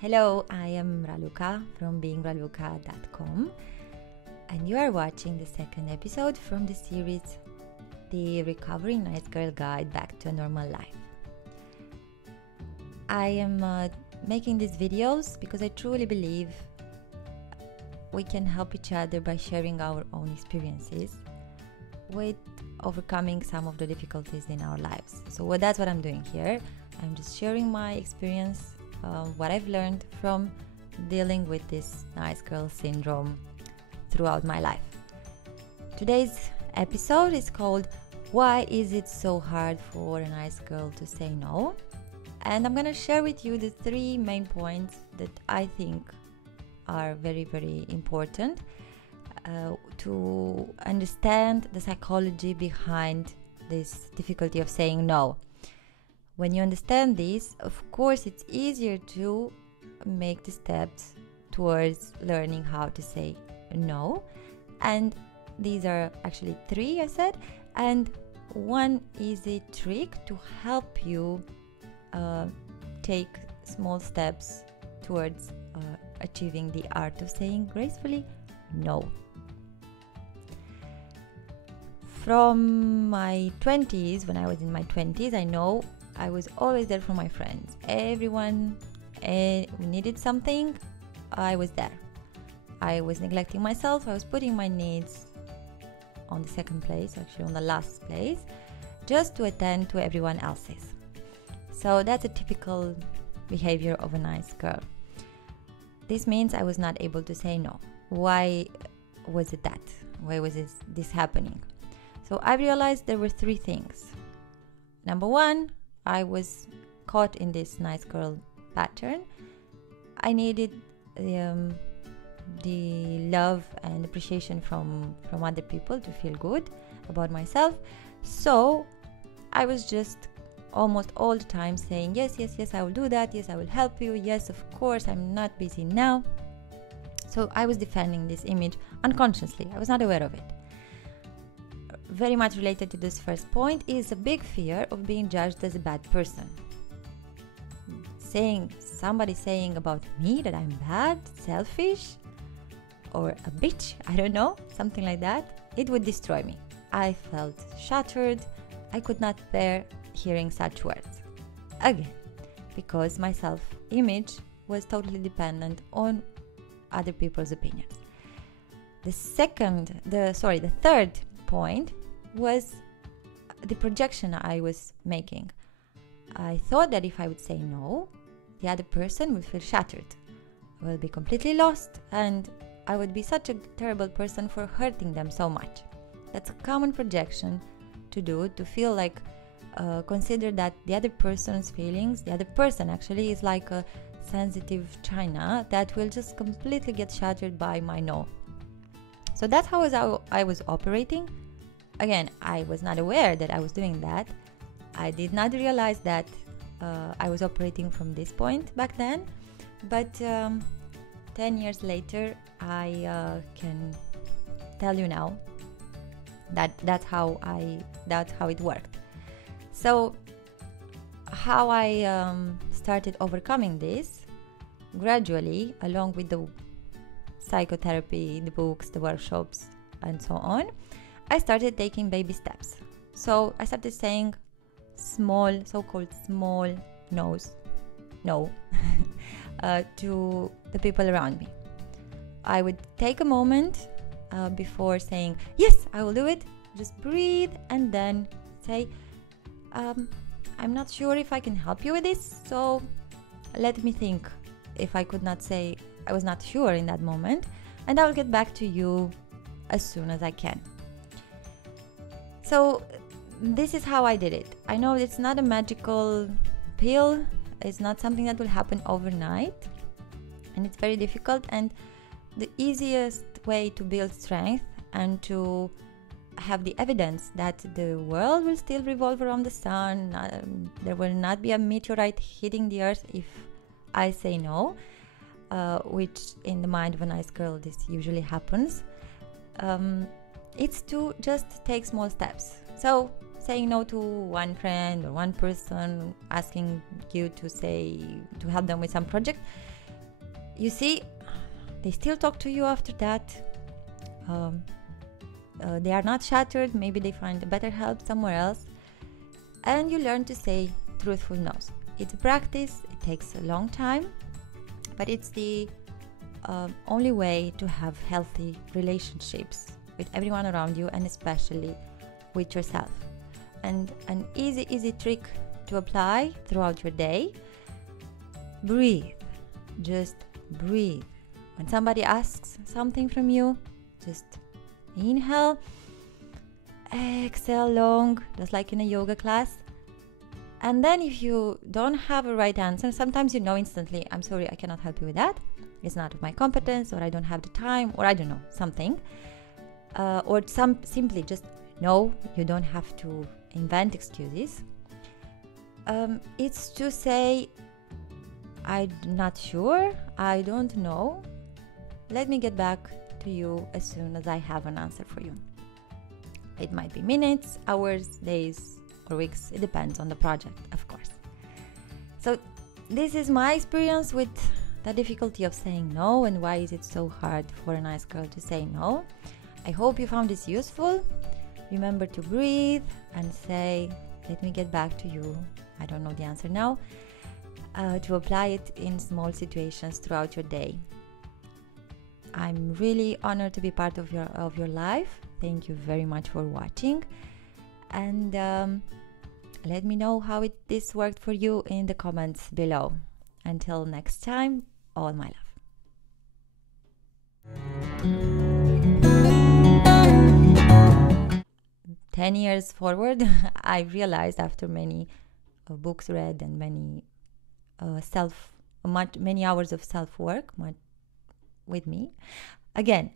Hello, I am Raluca from beingraluca.com, and you are watching the second episode from the series The Recovering Nice Girl Guide Back to a Normal Life. I am making these videos because I truly believe we can help each other by sharing our own experiences with overcoming some of the difficulties in our lives. So that's what I'm doing here. I'm just sharing my experience, what I've learned from dealing with this nice girl syndrome throughout my life. Today's episode is called Why Is It So Hard for a Nice Girl to Say No? And I'm going to share with you the 3 main points that I think are very, very important to understand the psychology behind this difficulty of saying no. When you understand this, of course, it's easier to make the steps towards learning how to say no. And these are actually 3, I said. And one easy trick to help you take small steps towards achieving the art of saying gracefully no. From my 20s, when I was in my 20s, I know I was always there for my friends. Everyone needed something, I was there. I was neglecting myself. I was putting my needs on the second place, actually on the last place, just to attend to everyone else's. So that's a typical behavior of a nice girl. This means I was not able to say no. Why was it that? Why was this happening? So I realized there were 3 things. Number 1, I was caught in this nice girl pattern. I needed the love and appreciation from other people to feel good about myself. So I was just almost all the time saying, yes, I will do that. Yes, I will help you. Yes, of course, I'm not busy now. So I was defending this image unconsciously. I was not aware of it. Very much related to this first point is a big fear of being judged as a bad person. Somebody saying about me that I'm bad, selfish, or a bitch, I don't know, something like that, it would destroy me. I felt shattered. I could not bear hearing such words. Again, because my self-image was totally dependent on other people's opinions. The third point was the projection I was making. I thought that if I would say no, the other person would feel shattered, will be completely lost, and I would be such a terrible person for hurting them so much. That's a common projection to do, to feel like consider that the other person's feelings, the other person actually is like a sensitive china that will just completely get shattered by my no. So that's how I was operating. Again, I was not aware that I was doing that. I did not realize that I was operating from this point back then. But 10 years later, I can tell you now that that's how it worked. So how I started overcoming this gradually, along with the psychotherapy, the books, the workshops, and so on, I started taking baby steps. So I started saying so-called small no's, no, to the people around me. I would take a moment before saying, yes, I will do it. Just breathe and then say, I'm not sure if I can help you with this, so let me think. If I could not say, I was not sure in that moment, and I will get back to you as soon as I can. So this is how I did it. I know it's not a magical pill. It's not something that will happen overnight, and it's very difficult. And the easiest way to build strength and to have the evidence that the world will still revolve around the sun, there will not be a meteorite hitting the earth if I say no, which in the mind of a nice girl this usually happens. It's to just take small steps. So saying no to one friend or one person asking you to help them with some project, you see, they still talk to you after that. They are not shattered. Maybe they find better help somewhere else, and you learn to say truthful no's. It's a practice. It takes a long time, but it's the only way to have healthy relationships with everyone around you, and especially with yourself. And an easy trick to apply throughout your day: breathe. Just breathe. When somebody asks something from you, just inhale, exhale long, just like in a yoga class. And then if you don't have a right answer, sometimes you know instantly, I'm sorry, I cannot help you with that. It's not of my competence, or I don't have the time, or I don't know, something. Or simply just no, you don't have to invent excuses. It's to say, I'm not sure, I don't know. Let me get back to you as soon as I have an answer for you. It might be minutes, hours, days, or weeks. It depends on the project, of course. So this is my experience with the difficulty of saying no, and why is it so hard for a nice girl to say no. I hope you found this useful. Remember to breathe and say, let me get back to you. I don't know the answer now. To apply it in small situations throughout your day. I'm really honored to be part of your life. Thank you very much for watching, and let me know how this worked for you in the comments below. Until next time, all my love. 10 years forward, I realized after many books read and many many hours of self-work with me, again,